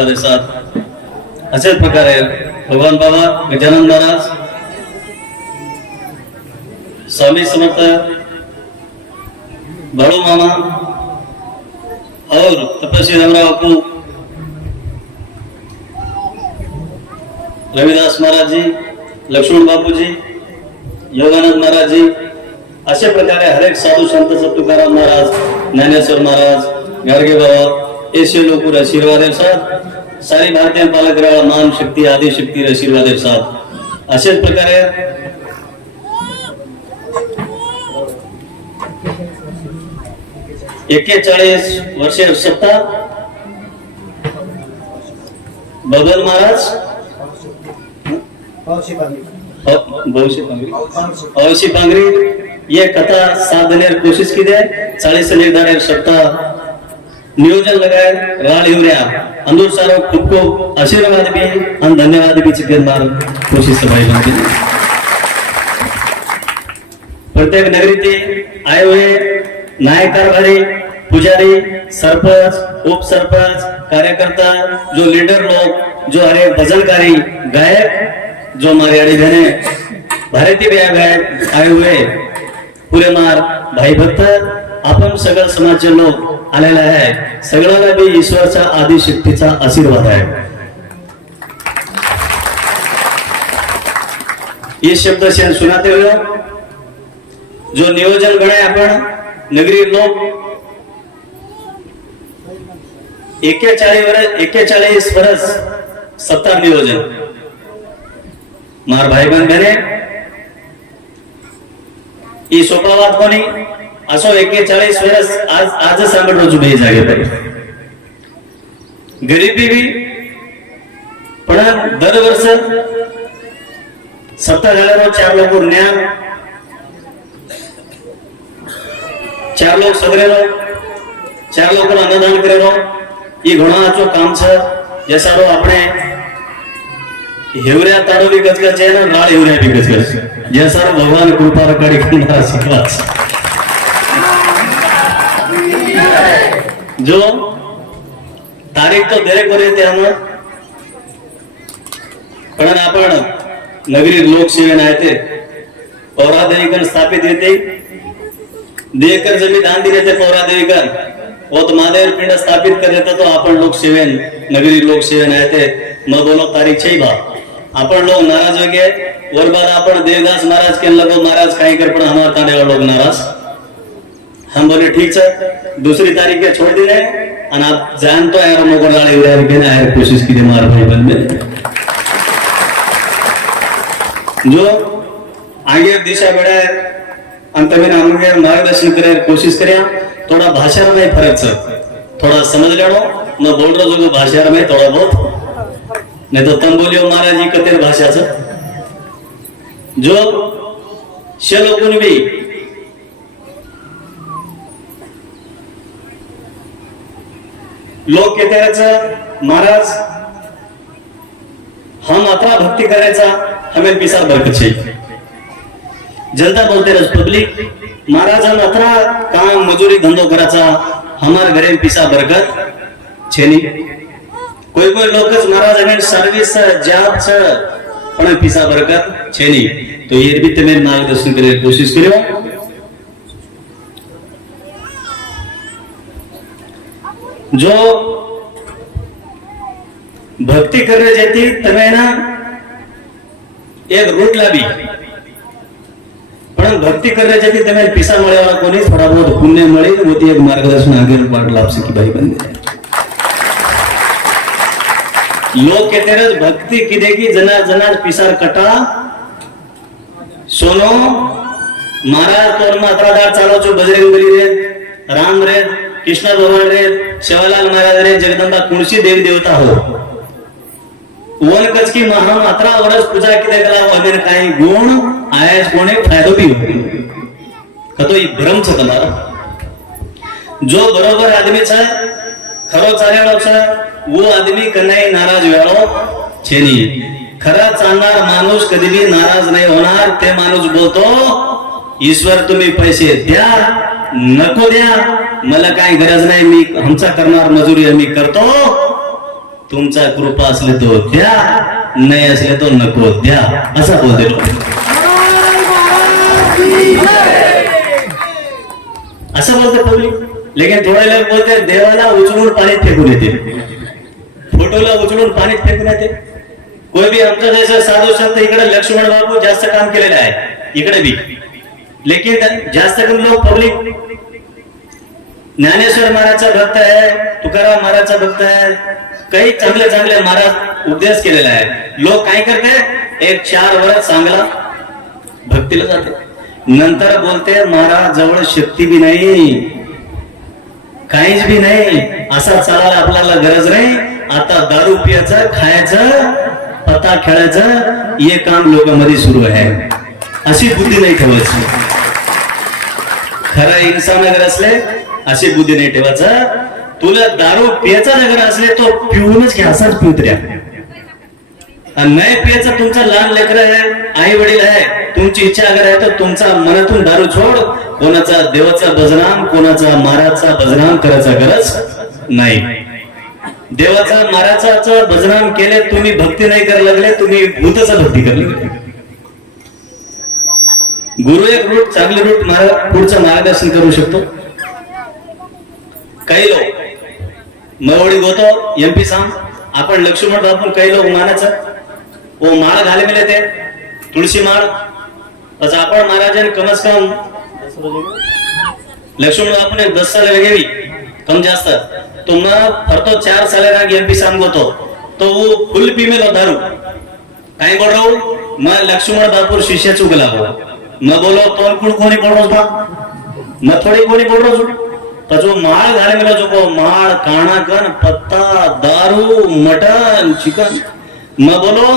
आशीर्वाद देतात अशाच प्रकारे भगवान बाबा गजानन महाराज स्वामी समर्थ बाळू मामा और तपस्वी रामराव बापू रविदास महाराज जी लक्ष्मण बापू जी योगानंद महाराज जी अशा प्रकारे हरेक साधू संत सत तुकाराम महाराज ज्ञानेश्वर महाराज गाडगे बाबा ऐसे लोग आशीर्वाद आहे साथ सारी भारतीय पालक राळा मान शक्ती आदि शक्ती आशीर्वाद आहे साथ प्रकारे एक्केचाळीस वर्षे सत्ता बबन महाराज पांगरी ये कथा की कोशिश की जाए चालीस निर्धारित सप्ताह नियोजन लगाए राल युरिया अंदूर सारो खुद को आशीर्वाद भी और धन्यवाद भी चिकन मार कोशिश प्रत्येक नगरी ते आए हुए नायक कारभारी पुजारी सरपंच उप सरपंच कार्यकर्ता जो लीडर लोग जो हरे भजनकारी गायक जो मर्यादी बहने भारतीय बया गायक आए हुए पुरे मार भाई भक्त अपन सगल समाज के लोग आलेला आहे. सगळ्यांना बी ईश्वरच्या आदिशक्तीचा आशीर्वाद आहे. ये शब्द शेन सुनाते हुए जो नियोजन गणे आपण नगरी लोक एकेचाळीवर वर्ष एक्केचाळीस वर्ष सत्ता नियोजन. मार भाई बहन बने ही सोपा कोणी? असो एक्केचाळीस वर्ष आज आजच सांगतो जुबे जागे तरी गरिबी बी पण दर वर्ष सत्ता झाल्यावर चार लोक ज्ञान ચાર લોક સગરેલો ચાર લોકો અન્નદાન કરેલો એ ઘણો આચો કામ છે જે સારો આપણે હેવર્યા તારો બી ગચગચ છે ને લાળ હેવર્યા બી ગચગચ જે સારો ભગવાન કૃપા રકાડી કરનારા સકલા છે જો તારીખ તો દરેક વરે त्यामुळं पण आपण नगरी लोकसेवेन आहे ते पौरादेविकन स्थापित येते देकर जमीन दान दिले ते पौरादेविकन वो तो महादेव पिंड स्थापित कर देता तो आपण लोकसेवेन नगरी लोकसेवेन आहे ते मग बोलो तारीख छे बा आपण लोग नाराज हो गए वरबाद आपण देवदास महाराज के लगो महाराज काही कर पण हमारे तांडे लोग नाराज हम बोले ठीक है दूसरी तारीख के छोड़ दे रहे हैं आप जान तो यार मोकर लाने की कोशिश की मार भाई बंद में। जो आगे दिशा बढ़ाए अंत में नाम के मार्गदर्शन करे कोशिश करे। थोड़ा भाषा में फर्क सर। थोड़ा समझ लेनो। मैं बोल रहा हूँ भाषा में थोड़ा बहुत। नहीं तो तुम बोलियो महाराज जी कतेर भाषा सर। जो शे लोगों ने भी लोक येथे यायचं. महाराज हम अपना भक्ती करायचा हमेल पिसा बरकत जनता बोलते रहे पब्लिक महाराज हम अपना काम मजुरी धंदो करायचा हमार घरे पिसा बरकत छेनी. कोई कोई लोग महाराज हमें सर्विस जॉब छ पण पिसा बरकत छेनी. तो ये भी तुम्हें मार्गदर्शन करने की कोशिश करियो જો ભક્તિ કરવા જતી તમે એના એક રૂટ લાવી પણ ભક્તિ કરવા જતી તમે પૈસા મળ્યા કોને થોડા બહુ પુણ્ય મળી તો એક માર્ગદર્શન આગળ પાઠ લાભશે કે ભાઈ બંને લોક કે તેરે ભક્તિ કીધે કે જના જના પીસાર કટા સોનો મારા તોરમાં ત્રાદાર ચાલો છો બજરંગ રે રામ રે कृष्णा भगवान रे शिवलाल महाराज रे जगदंबा कुणशी देवी देवता हो. वन कच की महा मात्रा वरस पूजा किते कला वगैरे काही गुण आयस कोणे फायदो भी कतो ही भ्रम छतला जो बरोबर आदमी छ खरो चालेलो छ वो आदमी कनाई नाराज वेळो छेनी खरा चालणार माणूस कधी भी नाराज नाही होणार ते माणूस बोलतो ईश्वर तुम्ही पैसे द्या नको द्या मला काही गरज नाही मी आमचा करणार मजुरी आम्ही करतो. तुमचा कृपा असले तो द्या नाही असले तो नको द्या असा बोलतो असं बोलते पब्लिक. लेकिन थोडे लोक बोलते देवाला उचलून पाणीत फेकून येते. फोटोला उचलून पाणीत फेकून येते. कोई बी आमच्या देशात साधू संत इकडे लक्ष्मण बाबू जास्त काम केलेलं आहे. इकडे बी लेकिन जास्त करून लोक पब्लिक ज्ञानेश्वर महाराजचा भक्त आहे तुकाराम महाराजचा भक्त आहे. काही चांगले चांगले महाराज उपदेश केलेला आहे लोक काय करते? एक चार वर्ष चांगला भक्तीला जाते. नंतर बोलते महाराज जवळ शक्ती बी नाही काहीच बी नाही. असा चालायला आपल्याला गरज नाही. आता दारू पियाचं खायचं पत्ता खेळायचं हे काम लोकांमध्ये सुरू आहे. अशी बुद्धी नाही ठेवायची. खरा इन्सान अगर असले अशी बुद्धी नाही ठेवायचं तुला दारू पियाचा नगर असले तो पिऊनच घ्या असाच पिऊत नाही पियाचा तुमचा लहान लेकर आहे आई वडील आहे तुमची इच्छा अगर आहे तर तुमचा मनातून दारू छोड. कोणाचा देवाचा बजनाम कोणाचा महाराजचा बजनाम करायचा गरज नाही. देवाचा महाराजाचा बजनाम केले तुम्ही भक्ती नाही करायला लागले तुम्ही भूताचा भक्ती करली गुरु एक रूट चांगले रूट मार्ग- पुढचं मार्गदर्शन करू शकतो. काही लोक. मवडी गोतो एमपी सांग आपण लक्ष्मण बापून काही लोक मानायचं. ओ माळ घाले मिले ते. तुळशी माळ. असं आपण महाराजांनी कमस कम लक्ष्मण आपण एक दस साल वेगेवी कम जास्त. तो मग फरतो चार साल राग एमपी सांग होतो तो वो फुल पिमेलो दारू काय बोल रहा हूँ मैं लक्ष्मण बापूर शिष्य चुकला हुआ मैं बोलो तो कुण कोणी बोल रहा बा? मैं थोड़ी कोणी बोल रहा का जो माळ घालायला जो माळ काणाकण पत्ता दारू मटन चिकन। मग बोलो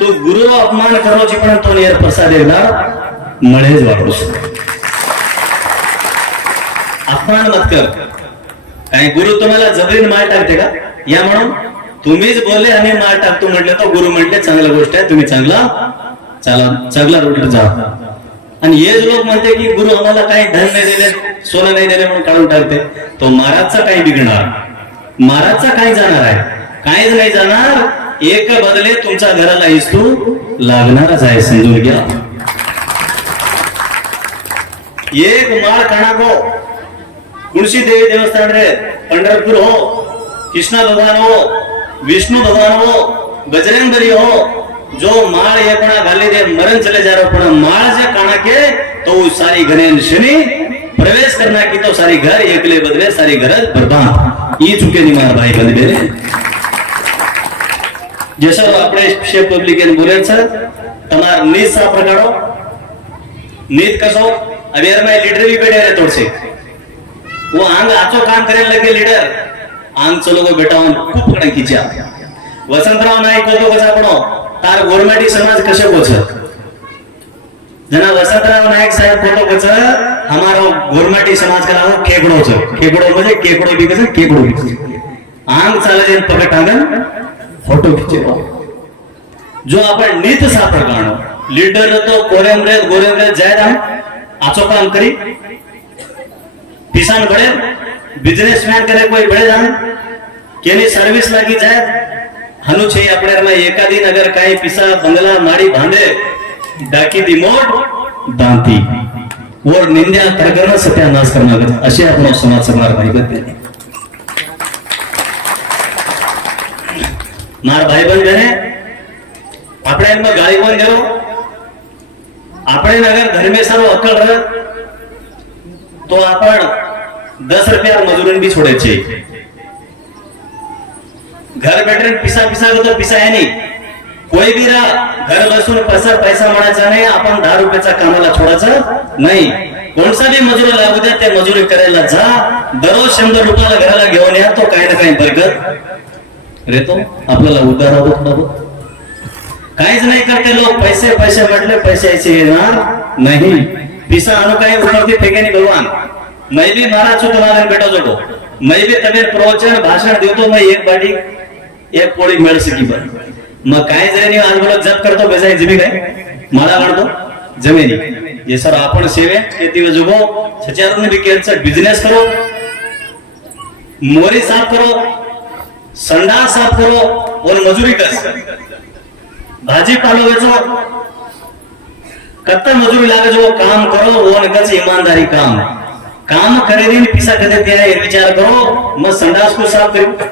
तो गुरु अपमान करायची पण तो नेर प्रसाद येणार मळेच वापरूस अपमान मत कर। आणि गुरु तुम्हाला जबरीन माळ टाकते का? या म्हणून तुम्हीच बोलले आणि माळ टाकतो म्हटले तो गुरु म्हटले चांगली गोष्ट आहे तुम्ही चांगला चला चांगला रोड जा. आणि हेच लोक म्हणते की गुरु आम्हाला काही धन नाही दिले सोनं नाही दिले म्हणून काढून टाकते तो महाराजचा काही बिघडणार? महाराजचा काय जाणार आहे? काहीच नाही जाणार. एक बदले तुमच्या घराला इस्तू लागणारच आहे समजून घ्या. एक माळ काणाको तुळशी देवी देवस्थान रे पंढरपूर हो कृष्ण भगवान हो विष्णु भगवान हो बजरंग बली हो जो माळ ये पणा घाले दे मरण चले जा रहा पण माळ जे काना के तो वो सारी घरे शनि प्रवेश करना की तो सारी घर एकले बदले सारी घर बर्बाद ई चुके नहीं मारा भाई बंद मेरे जैसा આપણે શેપ પબ્લિક એને બોલે છે તમાર નીત સાફ રખાડો નીત કશો અવેરમાં લીડર બી બેઠે રહે તોડશે वो आंग आचो काम करायला लगे लीडर आंगचं लोक बेटावून खूप कडे खिच्या वसंतराव नाईक होतो कसा पडो तार গোরমাটি समाज कसे पहुंचत जना वसंतराव नायक साहेब फोटो कच हमारो गोरमाटी समाज का नाम केकड़ो छ केकड़ो म्हणजे केकड़ो बी कसे? केकड़ो बी आंग चाले जे पकट आंगन फोटो खिचे. जो आपण नीत सापर गाणो लीडर तो कोरेम रे गोरेम रे जाय दा आचो काम करी. किसान बड़े बिजनेसमैन करे कोई बड़े जाने केनी सर्विस लागी जाए હનુ છે આપણે એમાં એકાદી નગર કાઈ પીસા બંગલા માડી બાંધે ડાકી દી મોટ દાંતી ઓર નિંદ્યા તરગના સત્યાનાશ કરનાગત અશે આપણો સમાજ સમાર ભાઈ બને મારા ભાઈ બંધ બને આપણે એમાં ગાળી બંધ ગયો આપણે નગર ધર્મેશ્વરો અકલ રહ. તો આપણ દસ રૂપિયા મજૂરી બી છોડે છે. घर बैठे पिसा पिसा तो पिसा है नहीं कोई भी रा घर बसुन पैसा पैसा मरा चाहे अपन म्हणायचा नाही आपण दहा छोड़ा चा नहीं. कौन सा भी मजूर लागू द्या मजूर मजुरी करायला जा. शंदर शंभर रुपयाला रहा घेऊन या तो काही ना काही बरगत रेतो आपल्याला उदार होत काहीच नाही करते लोग पैसे पैसे म्हटले पैशाचे ना नहीं. पिसा आनो कहीं आणू काही फेंके नहीं भगवान. मैं भी मारा सुद्धा महाराज भेटा जोडो. मैं भी तबीयत प्रवचन भाषण दियो तो मैं एक बाड़ी एक पोळी मिळस की बर? मग काय जणी आज मला जप करतो बसायचं जमी काय? मला म्हणतो जमिनी. हे सर आपण सेवे ते दिवस उभो. सचारण बी केलचा बिझनेस करो. मोरी साफ करो. संडा साफ करो. और मजुरी कर. भाजी पालो वेचो कत्ता मजुरी लागे जो काम करो वो निकल ईमानदारी काम. काम करे पिसा कदे तेरा विचार करो. मग संडास को साफ करू.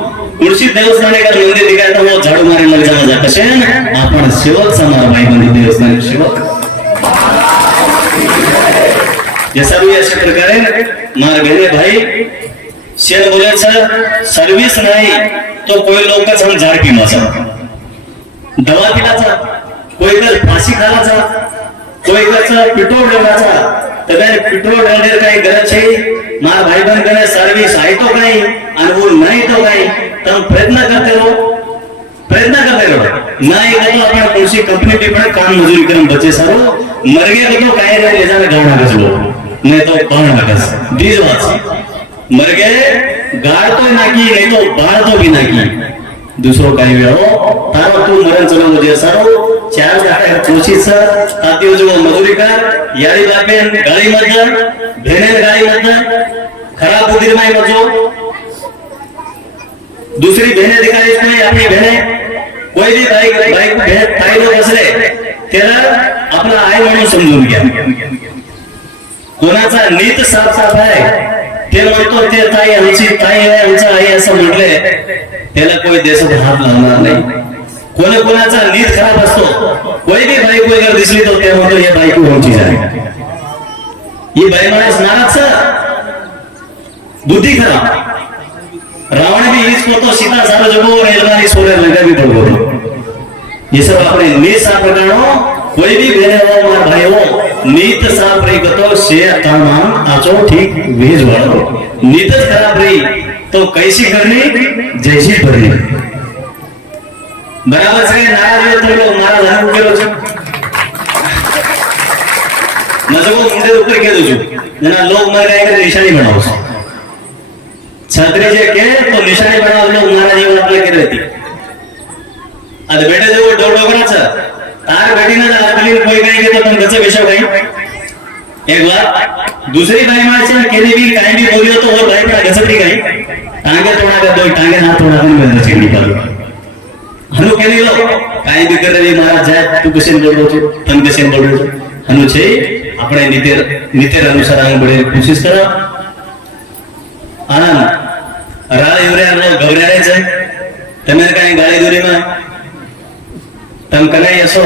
तुळशी देवस्थान एका मंदिर दिखाय तर झाडू मारायला लग जा कसे? आपण सेवक समार भाई मंदिर देवस्थान सेवक. हे सर्व अशा प्रकारे मार भाई. शेर बोलायचं सर्व्हिस नाही. तो कोई लोकच हम झाड पिमाचा दवा पिलाचा कोई फाशी खालाचा कोई कच पेट्रोल તગર પીટો ડંડેર કઈ ગરજ છે મારા ભાઈ બંધ કરે સર્વિસ આય તો કઈ અનુકૂળ નહીં તો કઈ તમે પ્રયત્ન કરતે રહો પ્રયત્ન કરતે રહો ના એ તો આપણે કૃષિ કંપની થી પણ કામ મજૂરી કરમ બચે સારો મરગે તો કાય રે લેજાને ગાવડા કસ લો ને તો કોણ લગસ દીજ વાત મરગે ગાળ તો નાકી નહીં તો બાળ તો બી નાકી દુસરો કાઈ વેળો તારો તું મરણ ચલાવો જે સારો चार जागा कोशिश ताती जो मजुरी कर यारी बापे गाडी मधन भेने गाडी मधन खराब बुद्धी माई मजो दुसरी भेने दिखाई नाही आपली भेने. कोई भी बाईक बाईक भेट काही लोक असले त्याला आपला आई म्हणून समजून घ्या. कोणाचा नीत साफ साफ आहे ते म्हणतो ते ताई आमची ताई आहे आमचं आई असं म्हटले त्याला कोई देशात हात लावणार नाही. कोणी कोणाचा नीत खराब असतो कोणी बी बाईक वगैरे दिसली तर त्या म्हणतो हे बाईक होऊची आहे ही बाई माणूस नाराज बुद्धी खराब. रावण बी हीच करतो सीता सारा जगो रेलगाड़ी सोरे लगा भी बोलतो ये सब अपने नीत साफ रखनो कोई भी भेने हो मार भाई हो नीत साफ रही गतो से तमाम आचो ठीक भेज वाળો नीतच खराब रही तो कैसी करनी जैसी भरनी બરાબર છે નારાજ તમે લોકો મારા ધન ઉકેલો છો મજબૂત મુદ્દે ઉપર કીધું છું એના લોક મારે કાંઈ નિશાની બનાવો છો છત્રી જે કે તો નિશાની બનાવો એટલે મારા જીવન આપણે કરી હતી అది బెడ దేవుడు డౌట్ ఒకరా సార్ तार बैठीने आपली कोई काही घेतो पण त्याचा विषय काही एक बार दुसरी भाई माणसे केली बी काही बी बोलली होतो और भाई पण कसं तरी काही टांगे तोडा का दोन टांगे हात तोडा पण बंद चिकडी पाहिजे હનુ કે લો કાઈ બી કરે રે મહારાજ સાહેબ. તું કસે બોલ છે? તમ કસે બોલ છે? હનુ છે? આપણે નીતિ નીતિ અનુસાર આગળ બળે કોશિશ કરો આનંદ રા એવરે આપણે ગવરાડે છે. તમે કાઈ ગાળી દોરીમાં? તમ કને એસો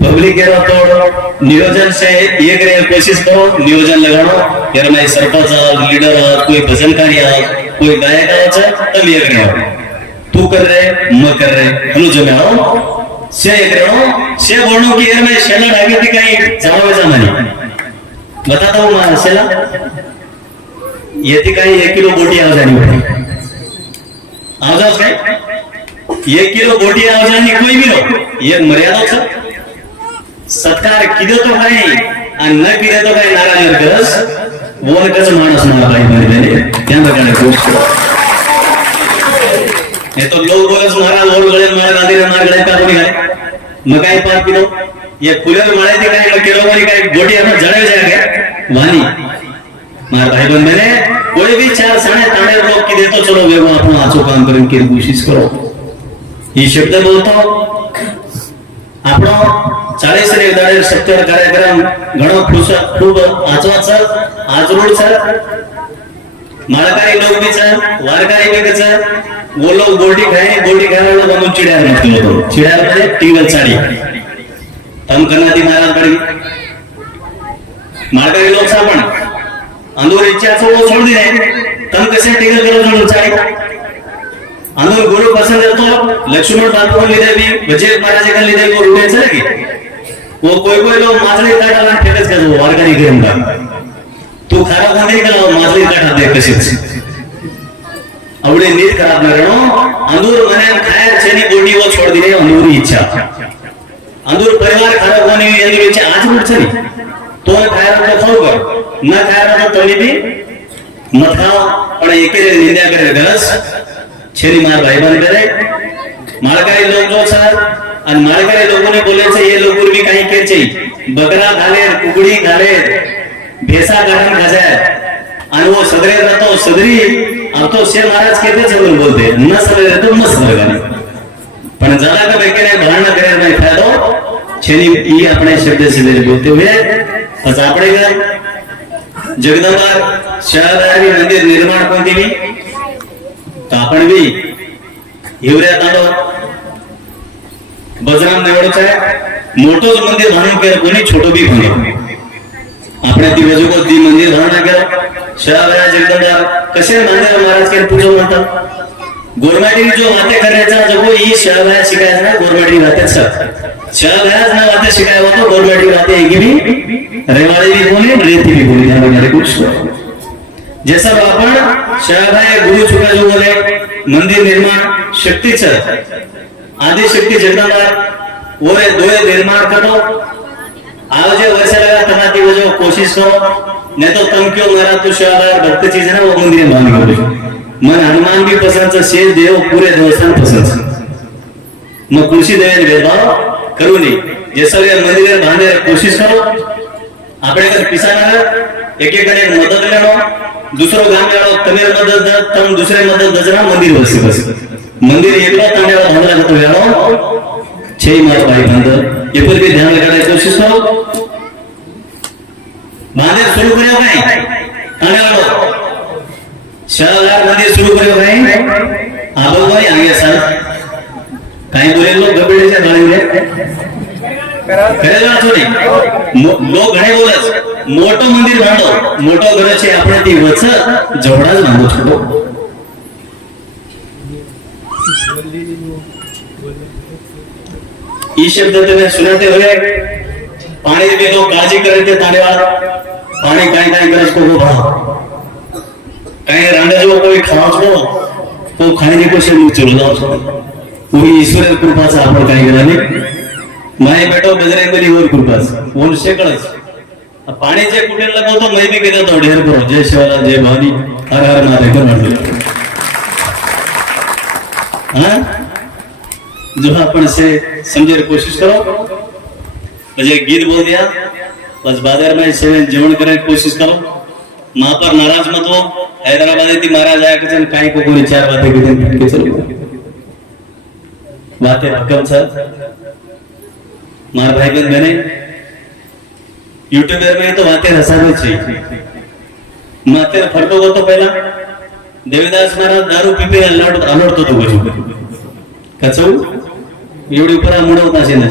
પબ્લિક એરો તો નિયોજન સે એક રે કોશિશ કરો. નિયોજન લગાડો. ત્યારે મેં સરપંચ લીડર કોઈ ભજનકારી કોઈ ગાયક છે, તમે એક રહો. तू कर रहे मैं कर रहे हेलो जो मैं आओ से एक रहो से बोलो कि यार मैं शेला आगे थी कहीं जाओ वैसा मैंने बताता हो हूँ मैं शेला ये थी कहीं एक किलो बोटी आ जानी पड़ी आ जाओ कहीं एक किलो बोटी आ जानी कोई भी हो ये मर्यादा सब सत्कार किधर तो है आणि न किधर तो काही नारायण करस बोल कसं माणूस मला पाहिजे त्या प्रकारे खूप हे तो लोग बोले तुम्हारा और गळे मारे नदी रे मार गळे पार निघाले? मग काय पार किलो? ये फुले माळे तिकडे का किलो वाली काय? गोटी असं जळे काय? वाणी. मार भाई बंद मैंने कोई भी चार साढ़े रोक की चलो वे वो आंचो काम की कोशिश करो. ये शब्द बोलतो. ચાલીસ ને દાડે કાર્યક્રમ ઘણો ખુશ ખૂબ આચવા છે આજરૂડ છે માળકારી લોક બી છે વારકારી બી છે बोलो गोल्डी खाए गोल्डी खाने वालों को चिड़ियाँ रखते हो तो. चिड़ियाँ रखते टीवल साड़ी तम करना थी महाराज बड़ी मारकरी लोग सापन अंदर इच्छा से वो छोड़ दिए तम कैसे टीवल करो जोड़ साड़ी अंदर गुरु पसंद है तो लक्ष्मण बात को लेते भी वजीर महाराज का लिदे वो रुपये चले गए वो कोई कोई लोग माजली का डालना टेबल्स का जो. वार्गरी ग्रेम का तू खारा खाने का माजली काटा देख कैसे ಅವಳೆ ನೀರ್ ಖರಾಬ್ ನರೇಣೋ ಅಂದೂರ್ ಮನೆ ಖಾಯರ್ ಚೇನಿ ಗೋಡಿ वो छोड़ दिले अंदूर इच्छा अंदूर परिवार खराब होने यांनी विचार आज मुडचनी तो खायर तो खाऊ कर न खायर तो तोनी बी मत खाओ पण एके निंद्या करे गरज छेनी मार भाई बन करे माळकरी लोक जो सर आणि माळकरी लोकोने बोलायचं हे लोक बी काही केचे बकरा घाले कुकडी घाले भेसा गरम घाजाय आणि वो सदरे रहतो सदरी अब तो शेर महाराज कहते जरूर बोलते न समझे तो न समझवानी પણ જરા કે ભાઈ કે ભલાણા કર્યા ભાઈ ફાયદો છેની ઈ આપણે શબ્દ સીધે બોલતે હોય બસ આપણે જગદંબા શારદાની મંદિર નિર્માણ કોંતીની તો आपण भी एवढ्या तांडो बजरंग देवळच आहे मोठो मंदिर म्हणून के कोणी छोटो भी म्हणून. આપણે दिवजो को दी मंदिर म्हणून के शारदा जगदंबा. कसे मंदिर महाराज काय पूजन म्हणतात? गोरमाटीने जो वाते करायचा जो ही शहरा शिकायचा ना गोरमाटी वाते सर शहराच ना वाते शिकाय होतो गोरमाटी वाते एक रेवाळी रेवाड़ी बोली रेती बी बोली. ध्यान कृष्ण. कुछ जैसा आपण शहरा गुरु चुका जो बोले मंदिर निर्माण शक्तीचं. आदि शक्ती जगदंबा ओरे दोये निर्माण करो. आज जो वर्ष लगा तनाती वो जो कोशिश करो. नहीं तो तुम क्यों मारा तो शादार भक्त चीज है ना वो मंदिर मान गए मन हनुमान भी पसंद से शेष देव पूरे देवस्थान पसंद से मैं कुर्सी देवे भेदभाव करू नहीं जे सगळे मंदिर बांधे कोशिश करो. आपल्याकडे पिसाना एकेकडे मदत मिळावं दुसरं गाम मिळावं तमीर मदत दर तम दुसरे मदत दजना मंदिर वस्ती बस. मंदिर एकला तांड्याला भांडला जातो वेळावं छे मात बाई बांध एपर बी ध्यान करायची कोशिश करो. બી ધ્યાન લગાડે કોશિશ કરો મંદિર શરૂ કર્યો કઈ તને વાળો શાહલાલ મંદિર શરૂ કર્યો કઈ આબો ભાઈ આગે સર કઈ બોલેલો ગબડે છે ગાળી કરેલા છો નહીં મો- લો ઘણે બોલે છે. મોટો મંદિર બાંધો મોટો ઘર છે આપણે થી વચ્ચે જવડા જ બાંધો છોડો ई शब्द तुम्ही सुनाते हुए पाणी में तो काळजी करायचे तांडेवाळ पाणी काय काय करस को भाव काय रांडे जो कोई खाओ छो तो खाने को से मुंह चलो जाओ छो ईश्वर कृपा से आपण काही केला नाही. माय बेटो बजरंगबली वर कृपास ओन शेकडच. पाणी जे कुठे लगवतो मी बी केलं तो ढेर करो जय शिवाला जय भवानी. हर हर महादेव म्हटलं हाँ? जो अपन से समझे कोशिश करो. मुझे एक गीत बोल दिया। बस बाजार में से जीवन करने की कोशिश करो। माँ पर नाराज मत हो। हैदराबाद थी महाराज आया किचन काई को कोई चार बातें की दिन के चलो। बातें हकम सर। मार भाई बहन बने। युट्यूबर में तो बातें हसाने चाहिए माते फरतो होतो पहिला। देवीदास महाराज दारू पिपे अल्लाड अलोडतो तो बाजू कचऊ एवढी उपरा मुडवत असे ना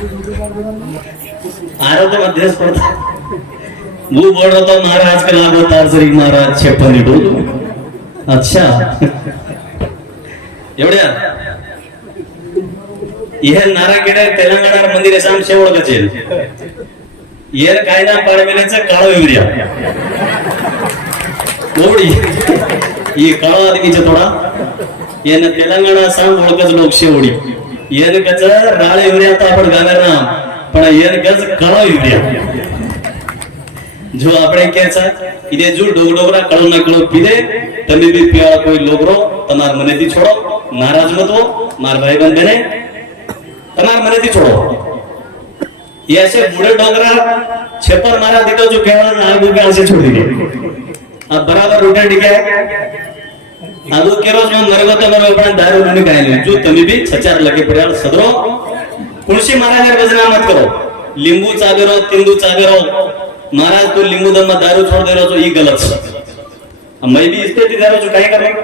आरोग्य महाराज का नाम होता श्री महाराज छप्पन इडू अच्छा. एवढ्या. हे नाराकेड तेलंगणा मंदिर आहे सांग शेवट कचेल. येर कायदा पाडविण्याचं काळ युरिया ओवडी ही काळा आदमीचा थोडा येणं तेलंगणा सांग शेवडी येन कच राळ युरिया तो आपण गाणार ना पण येन कच काळो युरिया જો આપણે કે છે ઇદે જો ડોગડોગરા કળો ના કળો પીદે તમે બી પીવા કોઈ લોગરો તમાર મનેથી છોડો નારાજ મત હો માર ભાઈ બંધ બને તમાર મનેથી છોડો ये ऐसे बूढ़े डोगरा छेपर मारा दिखो जो केवल नाग के से छोड़ दिए अब बराबर उठे टिके ಅದು ಕೆಲವು ನೀವು ನರಗತ ಬರಬೇಡ ದಾರು ನನಗೆ ಕಾಯಿಲೆ જો તમે બી છચાર લગે પડ્યા, સદરો. પુણસી મહારાજ ભજના મત કરો. લીંબુ ચાવેરો તિંદુ ચાવેરો. મહારાજ, તો લીંબુ દમમાં દારૂ છોડ દેરો છો, ઈ ગલત છે. મેં બી ઇસ્તેતી દારૂ છું, કાઈ કરે?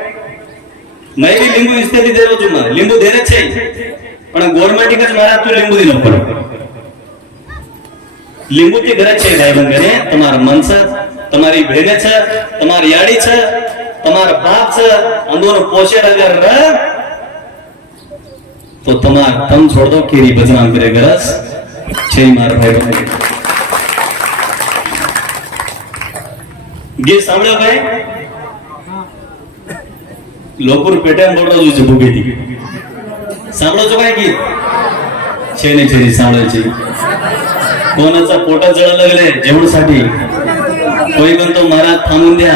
મેં બી લીંબુ ઇસ્તેતી દેરો છું, મારે. લીંબુ દેરે છે. પણ ગોરમેટિક જ મહારાજ, તો લીંબુ દીનો પડો. લીંબુ તે ઘરે છે ભાઈ બંગને તમારા મનસા તમારી બહેને છે, તમારી યાડી છે. તમારા બાપ છે અંદોનો પોષણ અગર રહ તો તમાર તમ છોડ દો કેરી બદનામ કરે ગરજ છે માર ભાઈ બંધ ગીત સાંભળ્યો ભાઈ लोकूर पेट्यान बोलतो तुझी भूमी ती सांभाळायचो काय की छेने छेने सांभाळायची कोणाचा पोटात जळ लागले जेवणासाठी कोणी म्हणतो महाराज थांबून द्या